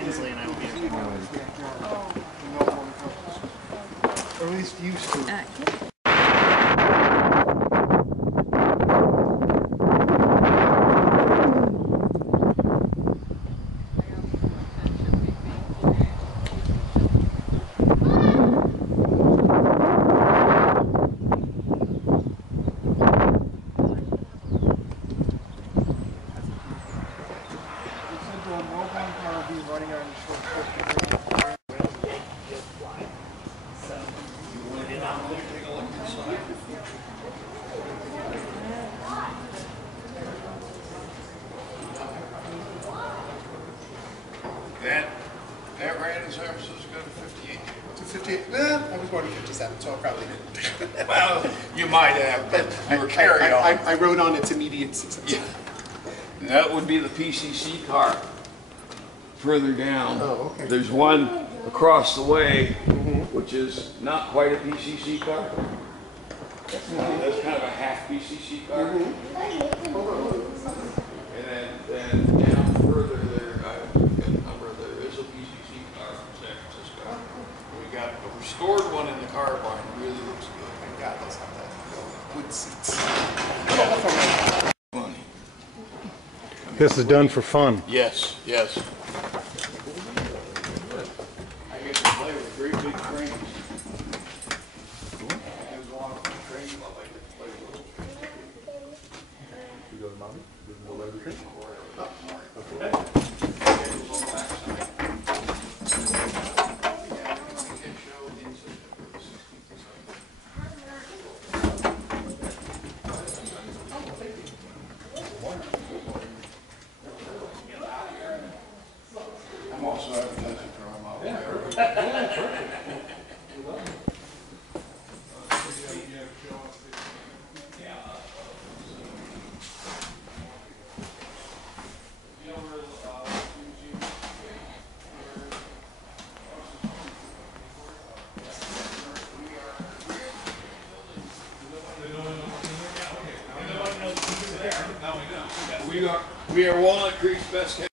Inslee and I will be able to. Or at least used to. That ran in San Francisco to 58. To 58? Nah, I was born in 57, so I probably didn't. Well, you might have, but you were carried on. I rode on its immediate success. Yeah. That would be the PCC car. Further down, okay. There's one across the way, which is not quite a PCC car. That's kind of a half PCC car. And then down further there, there is a PCC car from San Francisco. We got a restored one in the car barn. It really looks good. Thank God those have that wood seats. Funny. This is done for fun. Yes, yes. I get to play with great big cranes. There's a lot of crane club I get to play with. You go to mommy? You go to the train? I'm also advertising for my mom. We are Walnut Creek's best.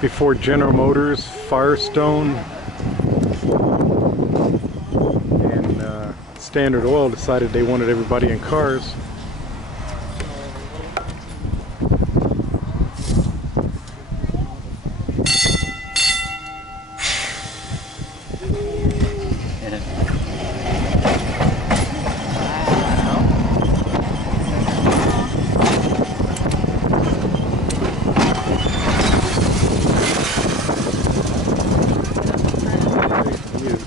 Before General Motors, Firestone, and Standard Oil decided they wanted everybody in cars.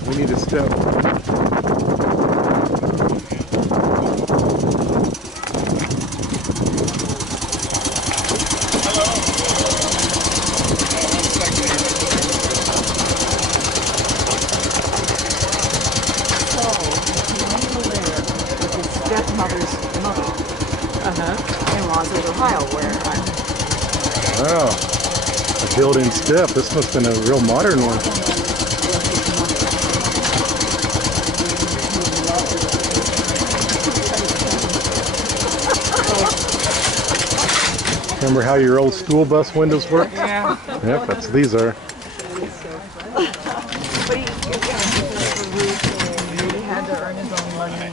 We need a step. Hello. tile where I'm... Wow. A built-in step. This must have been a real modern one. Remember how your old school bus windows work? Yeah. Yep, that's what these are. But he had to earn his own money.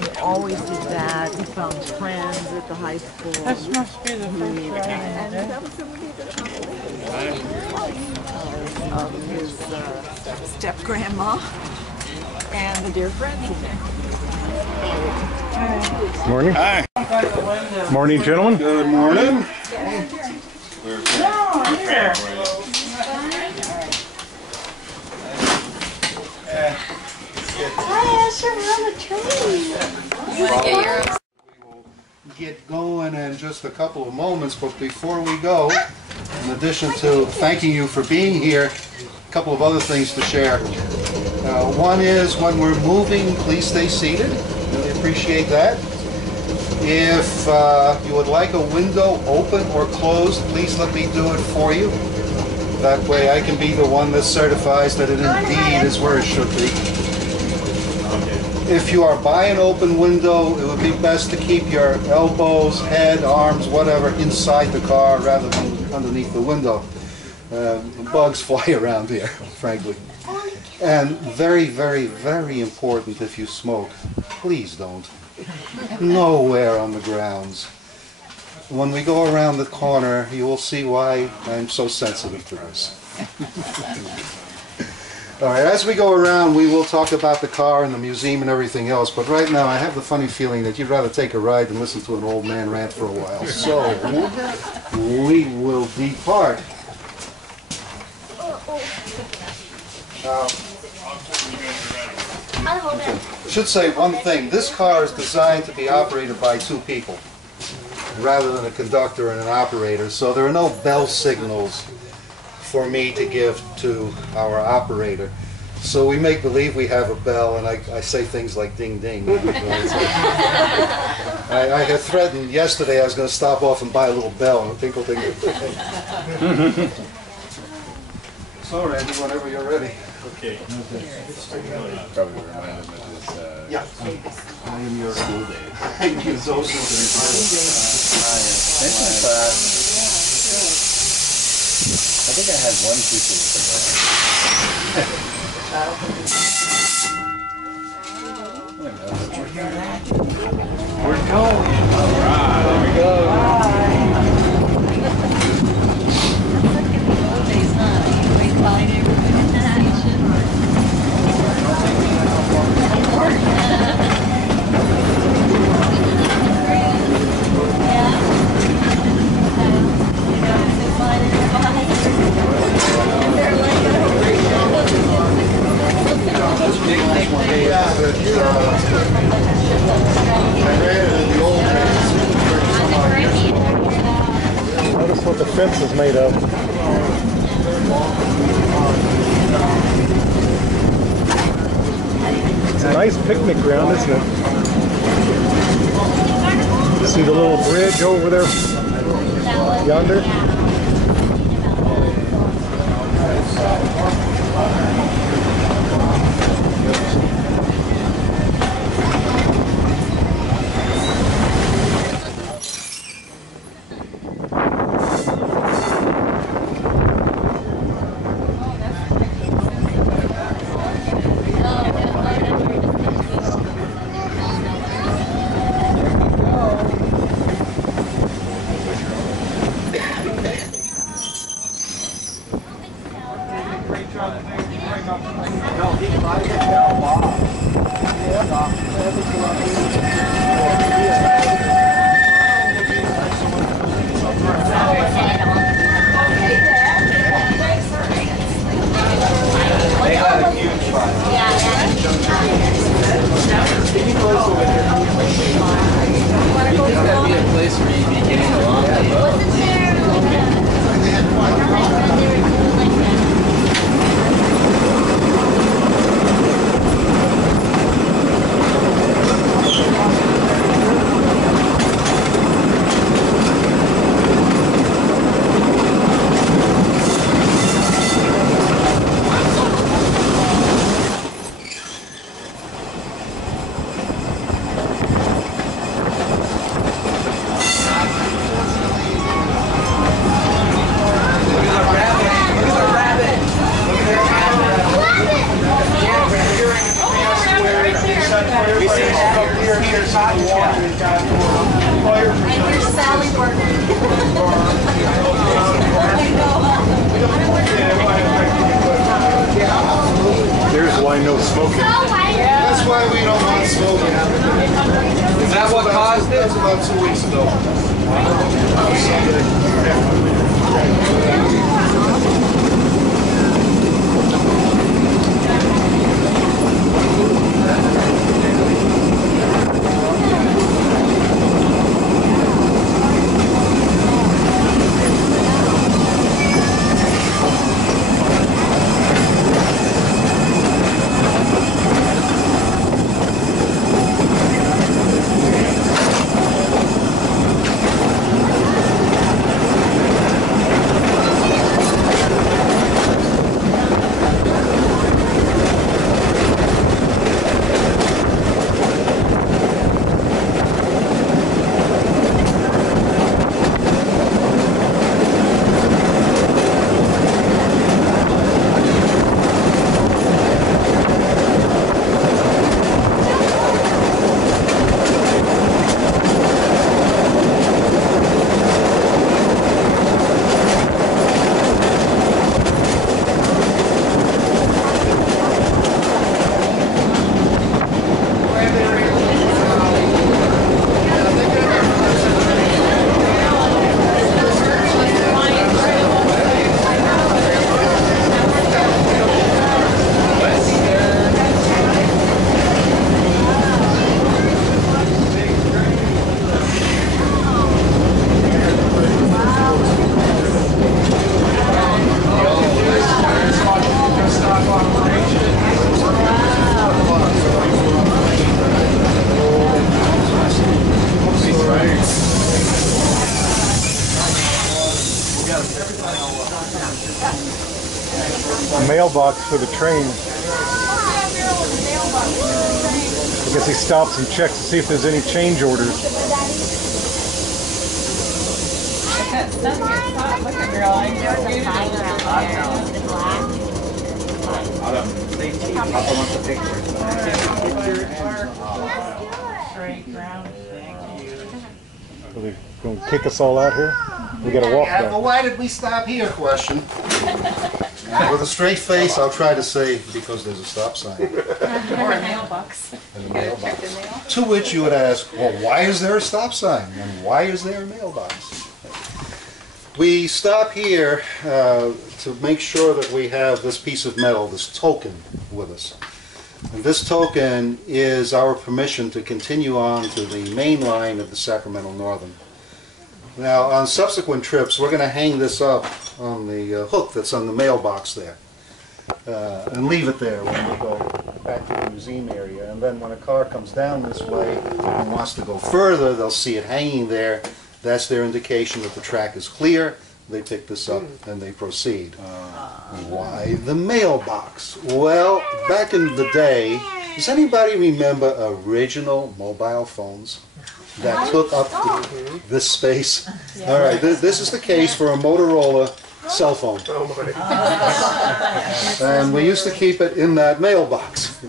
He always did that. He found friends at the high school. This must be the first ride. And that was some of the of his step-grandma and the dear friends in there. Morning. Hi. Morning, gentlemen. Good morning. Get going in just a couple of moments, but before we go, in addition to thanking you for being here, a couple of other things to share. One is when we're moving, please stay seated. Really appreciate that. If you would like a window open or closed, please let me do it for you. That way I can be the one that certifies that it indeed is where it should be. If you are by an open window, it would be best to keep your elbows, head, arms, whatever, inside the car rather than underneath the window. Bugs fly around here, frankly. And very, very, very important, if you smoke, please don't. Nowhere on the grounds. When we go around the corner, you will see why I'm so sensitive to this. All right, as we go around, we will talk about the car and the museum and everything else, but right now I have the funny feeling that you'd rather take a ride than listen to an old man rant for a while. So, we will depart. Should say one thing. This car is designed to be operated by two people rather than a conductor and an operator, so there are no bell signals for me to give to our operator. So we make believe we have a bell, and I say things like ding ding. I had threatened yesterday I was going to stop off and buy a little bell and tinkle tinkle. So Randy, whenever you're ready. Okay. Probably remind him of his Yeah. I am your school days. Thank you so much. I think I had one teacher We're going. All right, there we go. Notice what the fence is made of. It's a nice picnic ground, isn't it? See the little bridge over there yonder? Here's Sally working. There's why no smoking. That's why we don't want smoking. Is that what caused it? That's about 2 weeks ago. Mailbox for the train. I guess he stops and checks to see if there's any change orders. Look at girl. I Are they going to kick us all out here? We got to walk Yeah, back. well, why did we stop here question? With a straight face, I'll try to say, because there's a stop sign. Or a mailbox. And a mailbox. To which you would ask, well, why is there a stop sign? And why is there a mailbox? We stop here to make sure that we have this piece of metal, this token, with us. And this token is our permission to continue on to the main line of the Sacramento Northern. Now, on subsequent trips, we're going to hang this up on the hook that's on the mailbox there and leave it there when we go back to the museum area. And then when a car comes down this way and wants to go further, they'll see it hanging there. That's their indication that the track is clear. They pick this up and they proceed. Why the mailbox? Well, back in the day, does anybody remember original mobile phones that took up this space? All right, this is the case for a Motorola cell phone. And we used to keep it in that mailbox.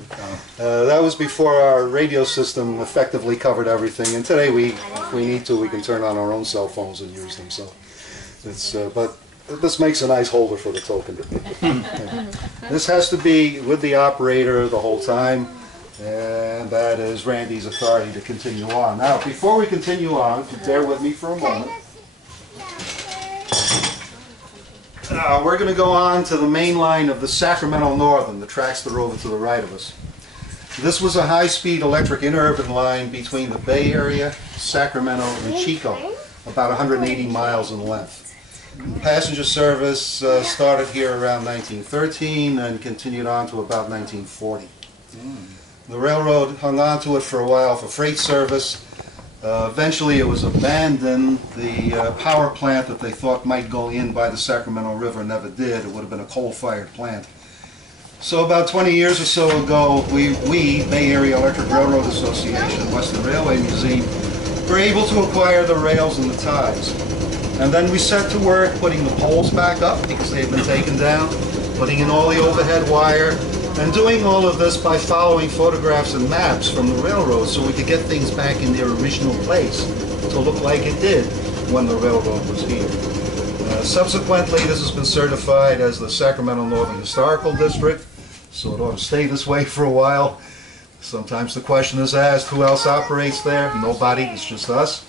That was before our radio system effectively covered everything. And today, if we need to, we can turn on our own cell phones and use them. So it's, but this makes a nice holder for the token. This has to be with the operator the whole time. And that is Randy's authority to continue on. Now, before we continue on, if you bear with me for a moment, we're going to go on to the main line of the Sacramento Northern, the tracks that are over to the right of us. This was a high-speed electric interurban line between the Bay Area, Sacramento, and Chico, about 180 miles in length. Passenger service started here around 1913 and continued on to about 1940. The railroad hung on to it for a while for freight service. Eventually it was abandoned. The power plant that they thought might go in by the Sacramento River never did. It would have been a coal-fired plant. So about 20 years or so ago, we Bay Area Electric Railroad Association, Western Railway Museum, were able to acquire the rails and the ties. And then we set to work putting the poles back up because they had been taken down, putting in all the overhead wire, And doing all of this by following photographs and maps from the railroad so we could get things back in their original place to look like it did when the railroad was here. Subsequently, this has been certified as the Sacramento Northern Historical District, so it ought to stay this way for a while. Sometimes the question is asked, who else operates there? Nobody, it's just us.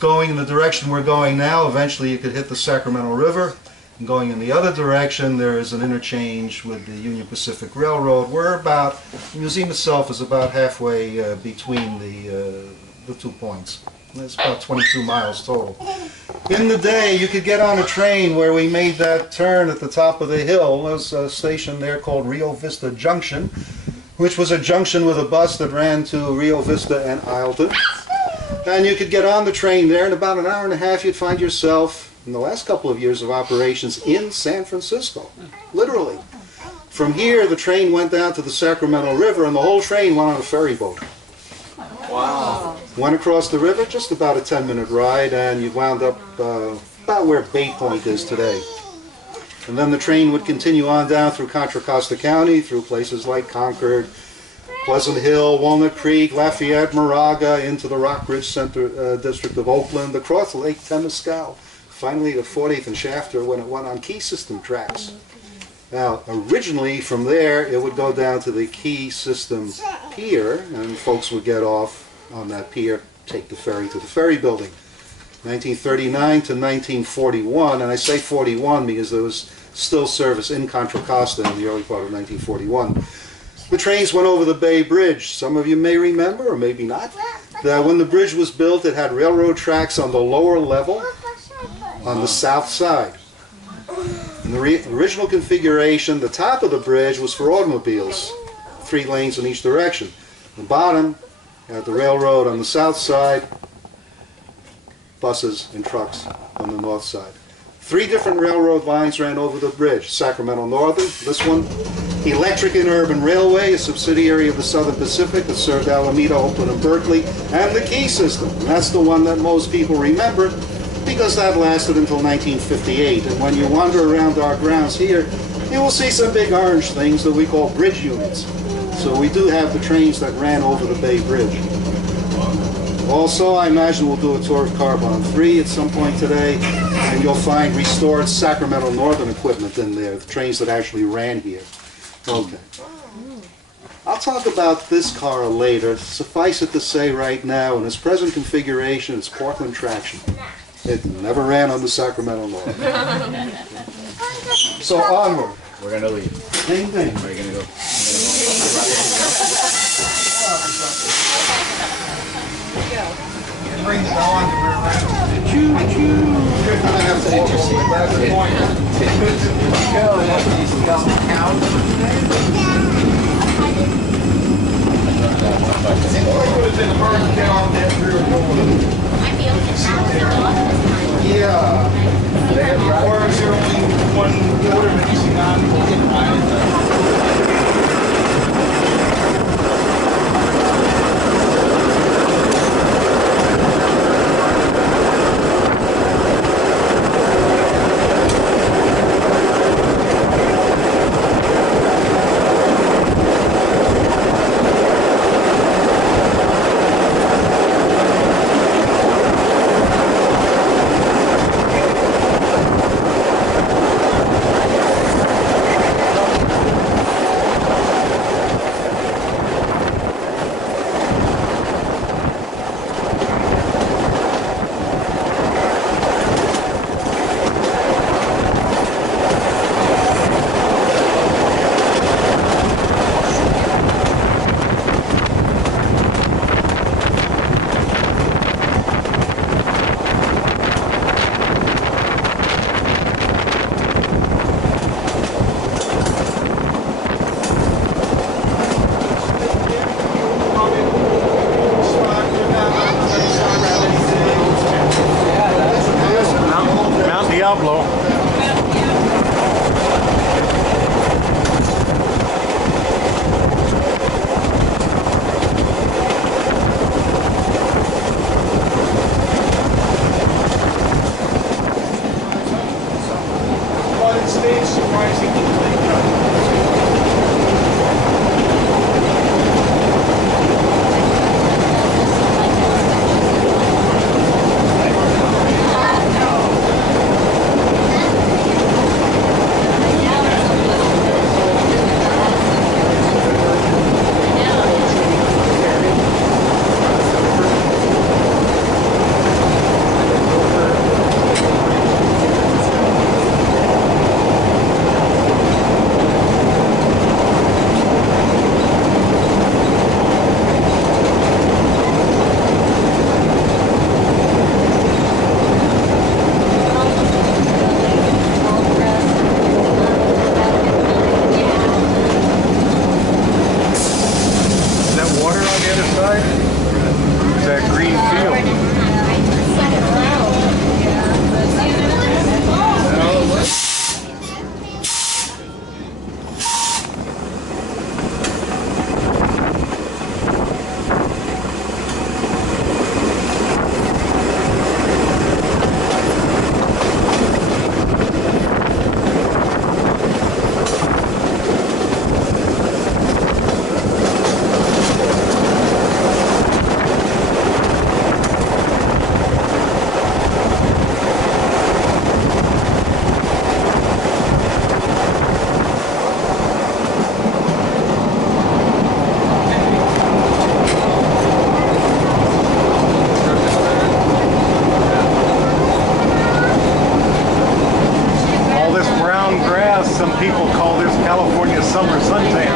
Going in the direction we're going now, eventually you could hit the Sacramento River. And going in the other direction, there is an interchange with the Union Pacific Railroad. The museum itself is about halfway between the 2 points. It's about 22 miles total. In the day, you could get on a train where we made that turn at the top of the hill. There's a station there called Rio Vista Junction, which was a junction with a bus that ran to Rio Vista and Islton. And you could get on the train there, in about an hour and a half you'd find yourself, in the last couple of years of operations, in San Francisco, literally. From here, the train went down to the Sacramento River, and the whole train went on a ferry boat. Wow. Went across the river, just about a 10-minute ride, and you wound up about where Bay Point is today. And then the train would continue on down through Contra Costa County, through places like Concord, Pleasant Hill, Walnut Creek, Lafayette, Moraga, into the Rockridge Center district of Oakland, across Lake Temescal, finally to 40th and Shafter when it went on key system tracks. Now, originally from there, it would go down to the key system pier, and folks would get off on that pier, take the ferry to the ferry building. 1939 to 1941, and I say 41 because there was still service in Contra Costa in the early part of 1941. The trains went over the Bay Bridge. Some of you may remember, or maybe not, that when the bridge was built, it had railroad tracks on the lower level on the south side. In the original configuration, the top of the bridge was for automobiles, 3 lanes in each direction. The bottom, at the railroad on the south side, buses and trucks on the north side. 3 different railroad lines ran over the bridge. Sacramento Northern, this one. Electric and Urban Railway, a subsidiary of the Southern Pacific that served Alameda, Oakland, and Berkeley. And the Key System. And that's the one that most people remember because that lasted until 1958. And when you wander around our grounds here, you will see some big orange things that we call bridge units. So we do have the trains that ran over the Bay Bridge. Also, I imagine we'll do a tour of Carbon 3 at some point today, and you'll find restored Sacramento Northern equipment in there, the trains that actually ran here. Okay. I'll talk about this car later. Suffice it to say right now, in its present configuration, it's Portland traction. It never ran on the Sacramento Northern. So onward. We're gonna leave. Same thing. Where are you gonna go? Bring the bell on the rear end. Choo-choo. You're gonna have to walk all the way back to the point. Seems like it would have been hard to get on that rear door. Yeah. Or is there only one order that he's on? California summer suntan.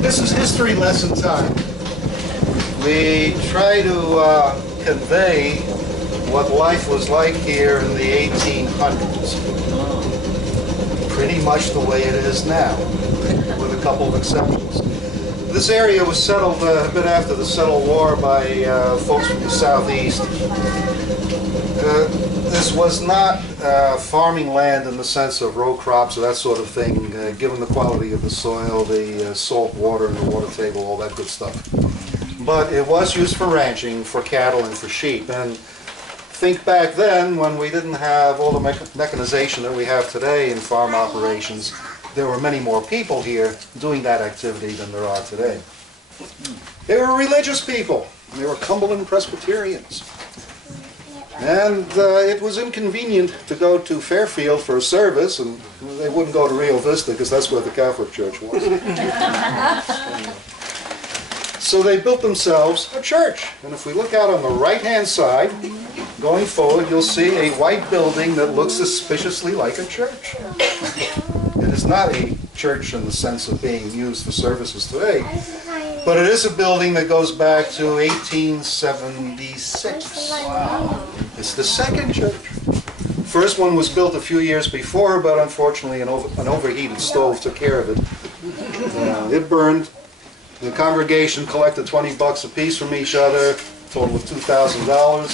This is history lesson time. We try to convey what life was like here in the 1800s. Pretty much the way it is now, with a couple of exceptions. This area was settled a bit after the Civil War by folks from the southeast. This was not farming land in the sense of row crops or that sort of thing, given the quality of the soil, the salt water and the water table, all that good stuff. But it was used for ranching, for cattle and for sheep. And think back then when we didn't have all the mechanization that we have today in farm operations, there were many more people here doing that activity than there are today. They were religious people. They were Cumberland Presbyterians. And it was inconvenient to go to Fairfield for a service, and they wouldn't go to Rio Vista because that's where the Catholic Church was. So they built themselves a church. And if we look out on the right-hand side, going forward, you'll see a white building that looks suspiciously like a church. It is not a church in the sense of being used for services today, but it is a building that goes back to 1876. Wow. It's the second church. First one was built a few years before, but unfortunately an overheated stove took care of it. It burned. The congregation collected $20 a piece from each other, total of $2,000.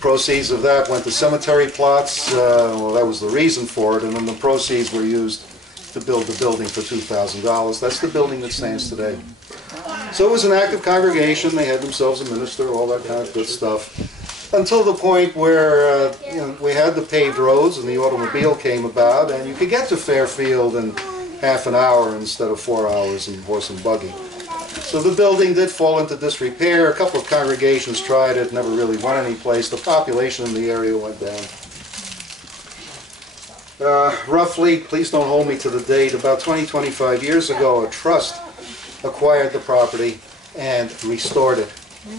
Proceeds of that went to cemetery plots. Well, that was the reason for it, and then the proceeds were used to build the building for $2,000. That's the building that stands today. So it was an active congregation. They had themselves a minister, all that kind of good stuff. Until the point where we had the paved roads and the automobile came about, and you could get to Fairfield in half an hour instead of 4 hours in horse and buggy. So the building did fall into disrepair. A couple of congregations tried it, never really went anyplace. The population in the area went down. Roughly, please don't hold me to the date, about 20-25 years ago, a trust acquired the property and restored it.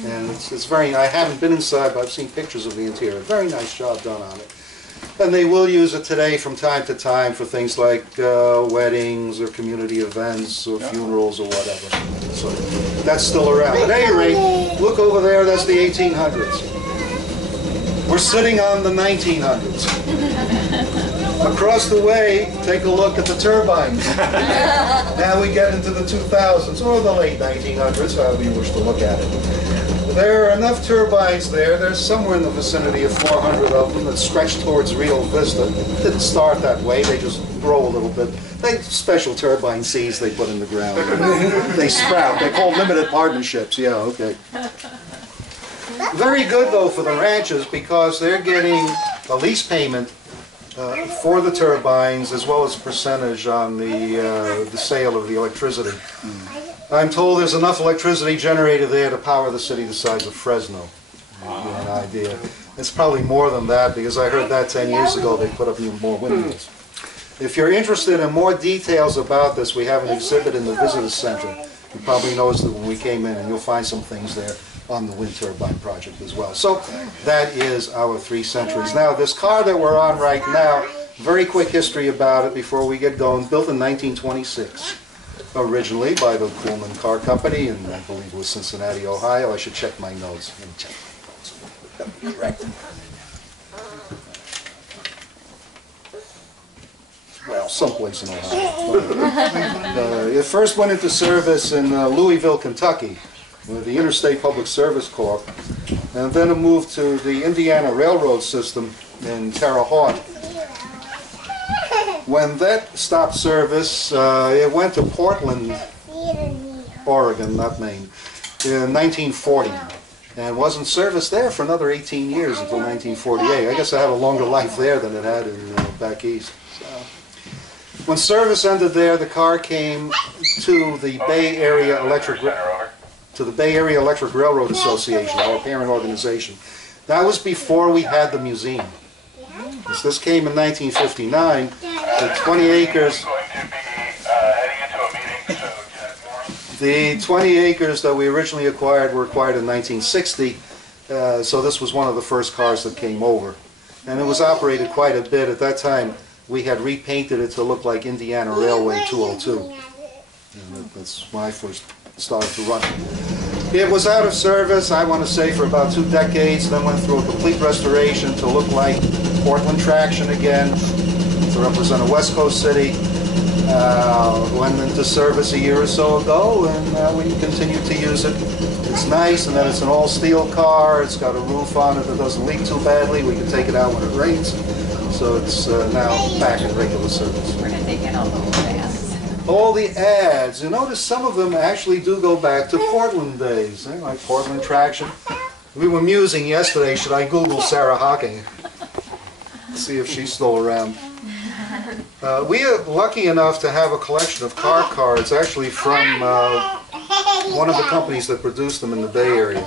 And it's very, I haven't been inside, but I've seen pictures of the interior. Very nice job done on it. And they will use it today from time to time for things like weddings or community events or funerals or whatever. So that's still around. At any rate, look over there, that's the 1800s. We're sitting on the 1900s. Across the way, take a look at the turbines. Now we get into the 2000s or the late 1900s, however you wish to look at it. There are enough turbines there. There's somewhere in the vicinity of 400 of them that stretch towards Rio Vista. Didn't start that way. They just grow a little bit. They special turbine seeds they put in the ground. They sprout. They're called limited partnerships. Yeah, okay. Very good though for the ranches because they're getting a lease payment for the turbines as well as a percentage on the sale of the electricity. I'm told there's enough electricity generated there to power the city the size of Fresno. To give you an idea. It's probably more than that because I heard that 10 years ago they put up even more windmills. If you're interested in more details about this, we have an exhibit in the visitor center. You probably noticed that when we came in, and you'll find some things there on the wind turbine project as well. So that is our 3 centuries. Now this car that we're on right now, very quick history about it before we get going. Built in 1926. Originally by the Pullman Car Company, and I believe it was Cincinnati, Ohio. I should check my notes. Let me check my notes. Correct. Well, someplace in Ohio. It first went into service in Louisville, Kentucky, with the Interstate Public Service Corps, and then it moved to the Indiana Railroad System in Terre Haute. When that stopped service, it went to Portland, Oregon, not Maine, in 1940, and wasn't serviced there for another 18 years until 1948. I guess it had a longer life there than it had in back east. So, when service ended there, the car came to the Bay Area Electric Railroad Association, our parent organization. That was before we had the museum. This came in 1959. The 20 acres. The 20 acres that we originally acquired were acquired in 1960. So this was one of the first cars that came over, and it was operated quite a bit. At that time, we had repainted it to look like Indiana Railway 202. And that's when I first started to run it. It was out of service, I want to say, for about 2 decades, then went through a complete restoration to look like Portland traction again, to represent a West Coast city. Went into service a year or so ago, and we continue to use it. It's nice, and then it's an all-steel car. It's got a roof on it that doesn't leak too badly. We can take it out when it rains. So it's now back in regular service. We're going to take in all the old ads. All the ads, you notice some of them actually do go back to Portland days, like Portland traction. We were musing yesterday, should I Google Sarah Hocking? See if she's still around. We are lucky enough to have a collection of car cards actually from one of the companies that produced them in the Bay Area.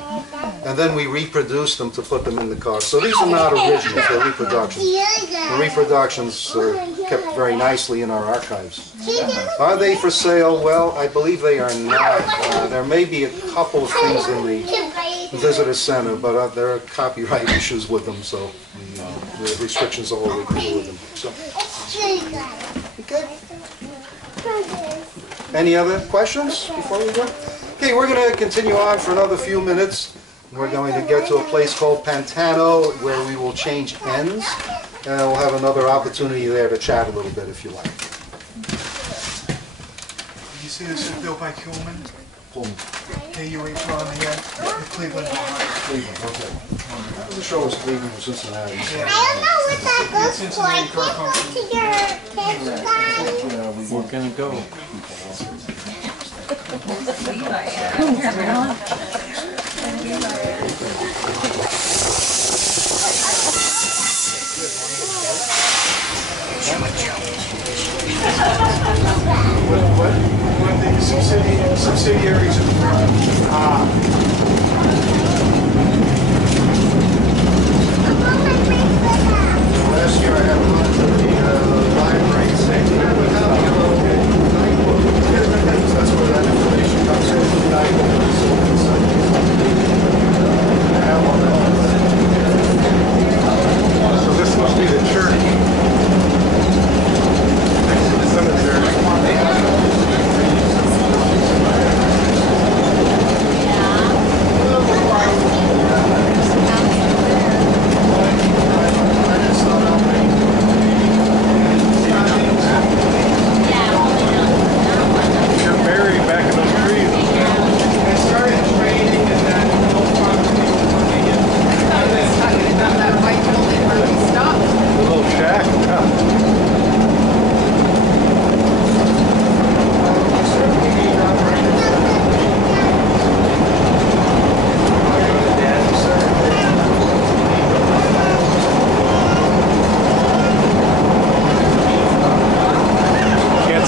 And then we reproduced them to put them in the car. So these are not originals, they're reproductions. The reproductions are kept very nicely in our archives. Are they for sale? Well, I believe they are not. There may be a couple of things in the visitor center, but there are copyright issues with them, so the restrictions are all we can do with them. So. Okay. Any other questions before we go? Okay, we're going to continue on for another few minutes. We're going to get to a place called Pantano where we will change ends, and we'll have another opportunity there to chat a little bit if you like. You see this is built by Kuhlman? Pullman. KUH on the Cleveland, Ohio. Cleveland, okay. The show is Cleveland or Cincinnati. I don't know what that looks like. It goes to your kids' We're gonna go. What the subsidiaries of the Last year I had gone to the library and say, that's where that information comes in. So this must be the church. Next to the cemetery.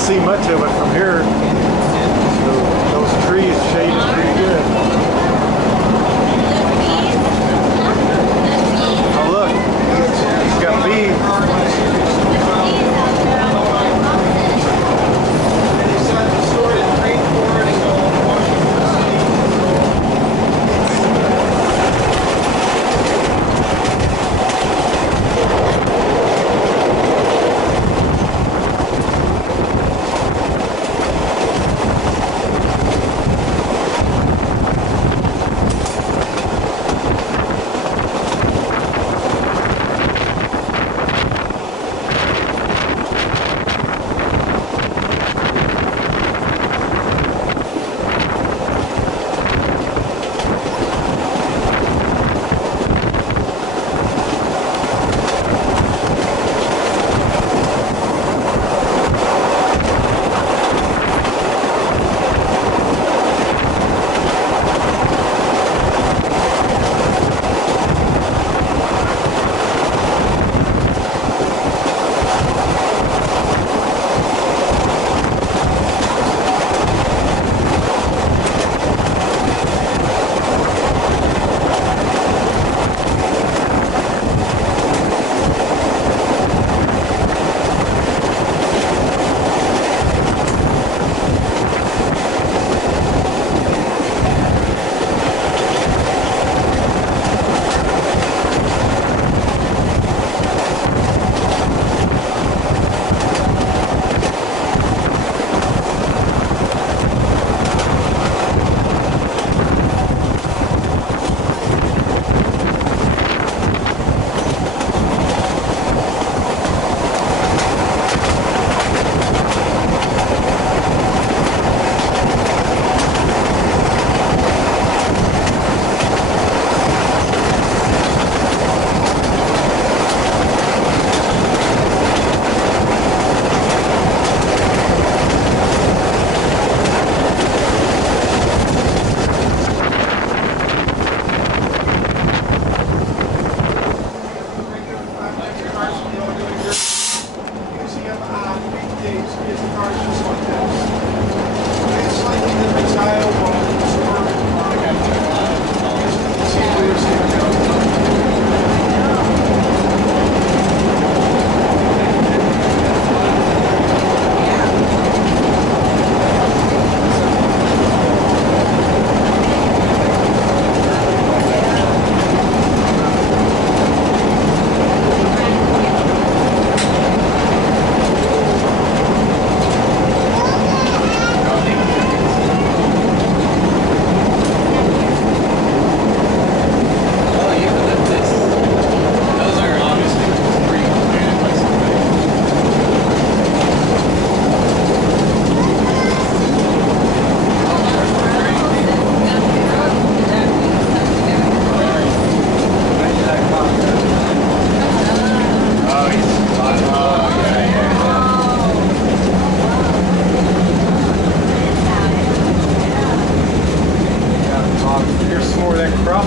see much of it from here. So those trees shade it pretty good. Oh look, he's got bees.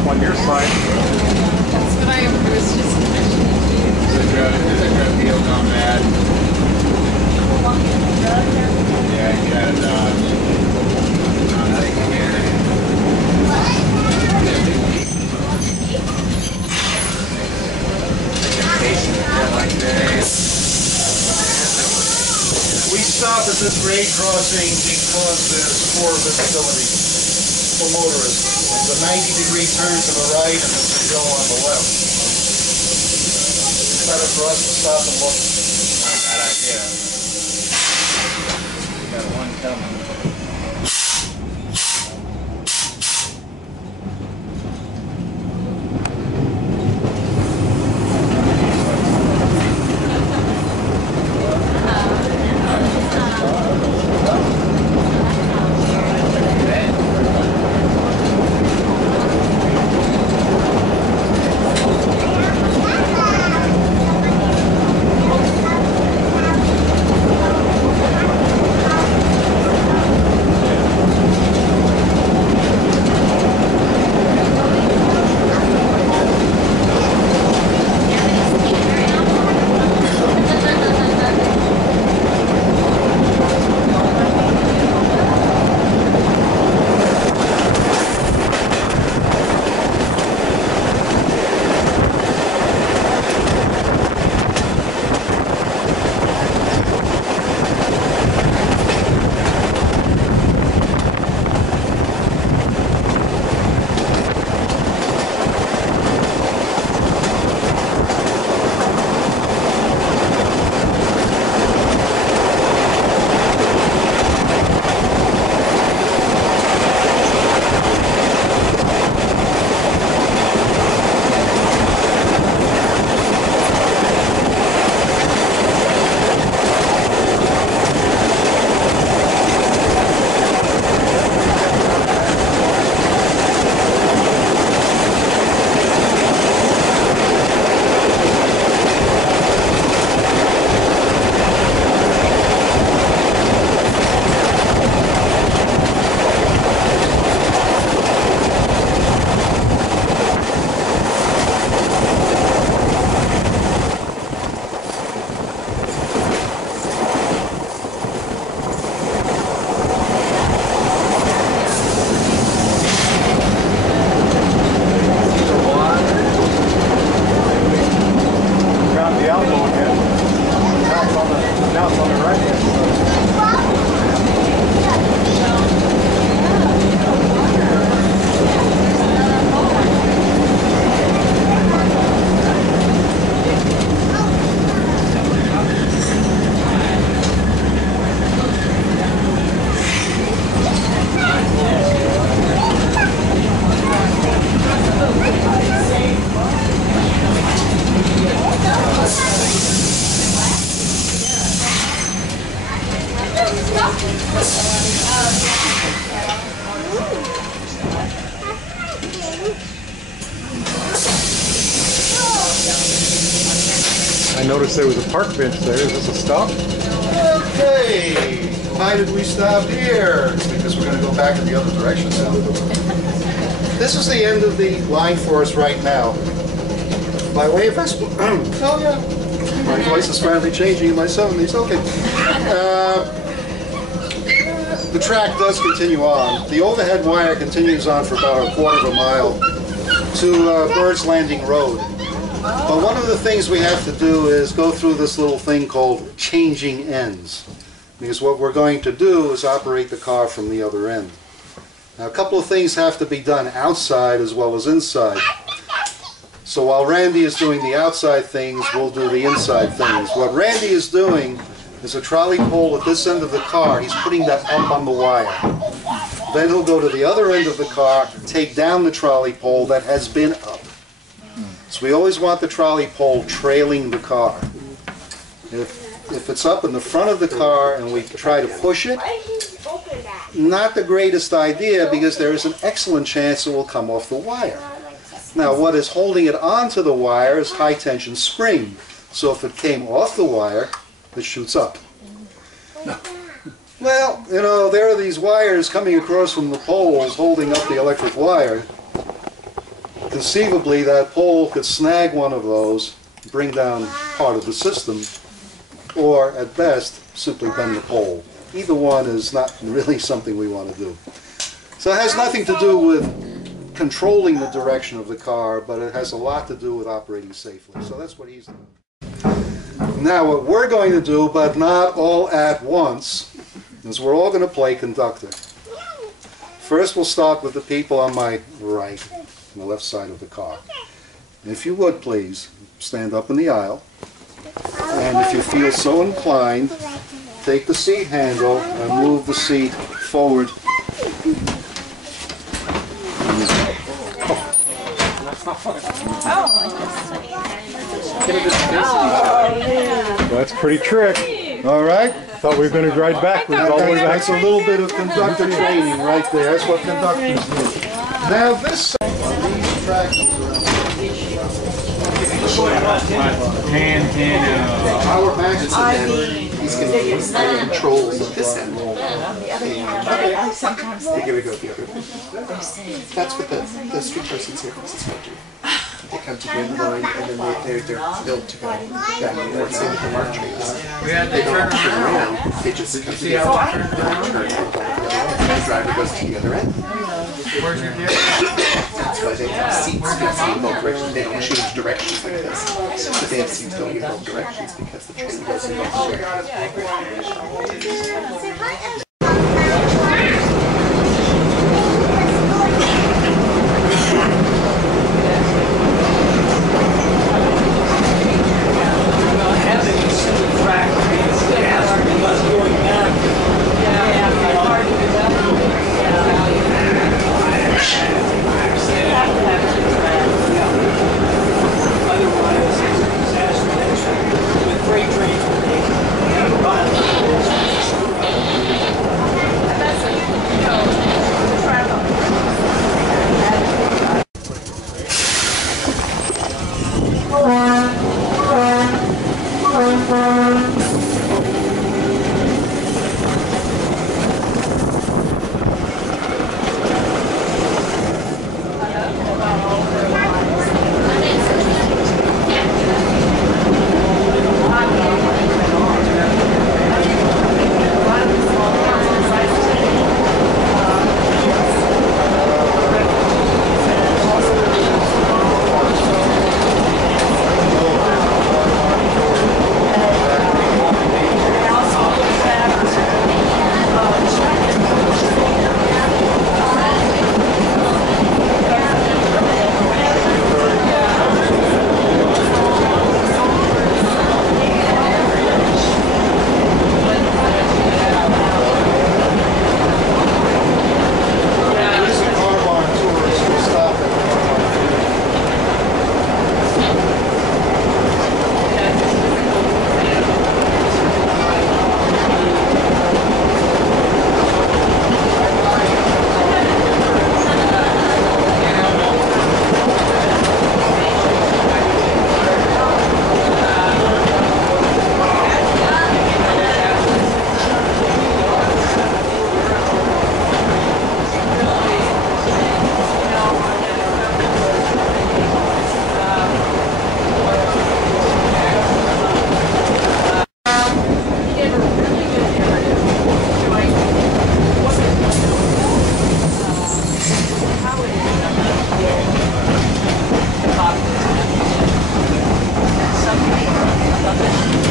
on your side. That's what I was just mentioning to you. Is a drug deal gone bad? Yeah, you got We stopped at this grade crossing because there's poor visibility for motorists. It's a 90-degree turn to the right and it's a hill on the left. It's better for us to stop and look. Not a bad idea. We got one coming. I noticed there was a park bench there. Is this a stop? Okay, why did we stop here? Because we're going to go back in the other direction now. This is the end of the line for us right now. By way of explanation, oh yeah, my voice is finally changing in my 70s. Okay. The track does continue on. The overhead wire continues on for about a quarter of a mile to Bird's Landing Road. But one of the things we have to do is go through this little thing called changing ends. Because what we're going to do is operate the car from the other end. Now a couple of things have to be done outside as well as inside. So while Randy is doing the outside things, we'll do the inside things. What Randy is doing is a trolley pole at this end of the car. He's putting that up on the wire. Then he'll go to the other end of the car, take down the trolley pole that has been up. So we always want the trolley pole trailing the car. If it's up in the front of the car and we try to push it, not the greatest idea because there is an excellent chance it will come off the wire. Now what is holding it onto the wire is high tension spring. So if it came off the wire, it shoots up. Well, you know, there are these wires coming across from the poles holding up the electric wire. Conceivably, that pole could snag one of those, bring down part of the system, or at best, simply bend the pole. Either one is not really something we want to do. So it has nothing to do with controlling the direction of the car, but it has a lot to do with operating safely. So that's what he's doing. Now what we're going to do, but not all at once, is we're all going to play conductor. First we'll start with the people on my right, on the left side of the car. And if you would please, stand up in the aisle, and if you feel so inclined, take the seat handle and move the seat forward. That's pretty trick. All right? Thought we were going to ride backwards all the way back. That's a little bit of conductor training right there. That's what conductors do. Now this these tractions our max He's going to use the controls of this end. I sometimes They're going to go the other way. That's what the street person's here is going to do. They come to the end of the line and then they're built to go back and forth. Same with the march trains. They don't turn around, they just come to the other end and turn and go to the other end. The driver goes to the other end. That's why they have seats facing in both directions. They don't change directions like this. But they have seats going in both directions because the train goes in both directions.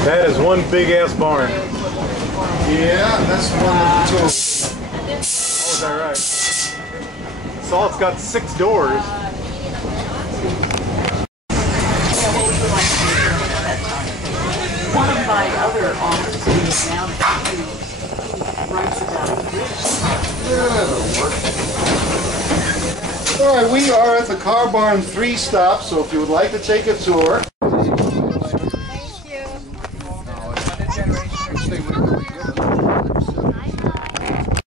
That is one big ass barn. Yeah, that's one of the two. Oh, is that right? So it's got 6 doors. One of my other offices now writes about it. All right, we are at the Car Barn 3 stop, so if you would like to take a tour.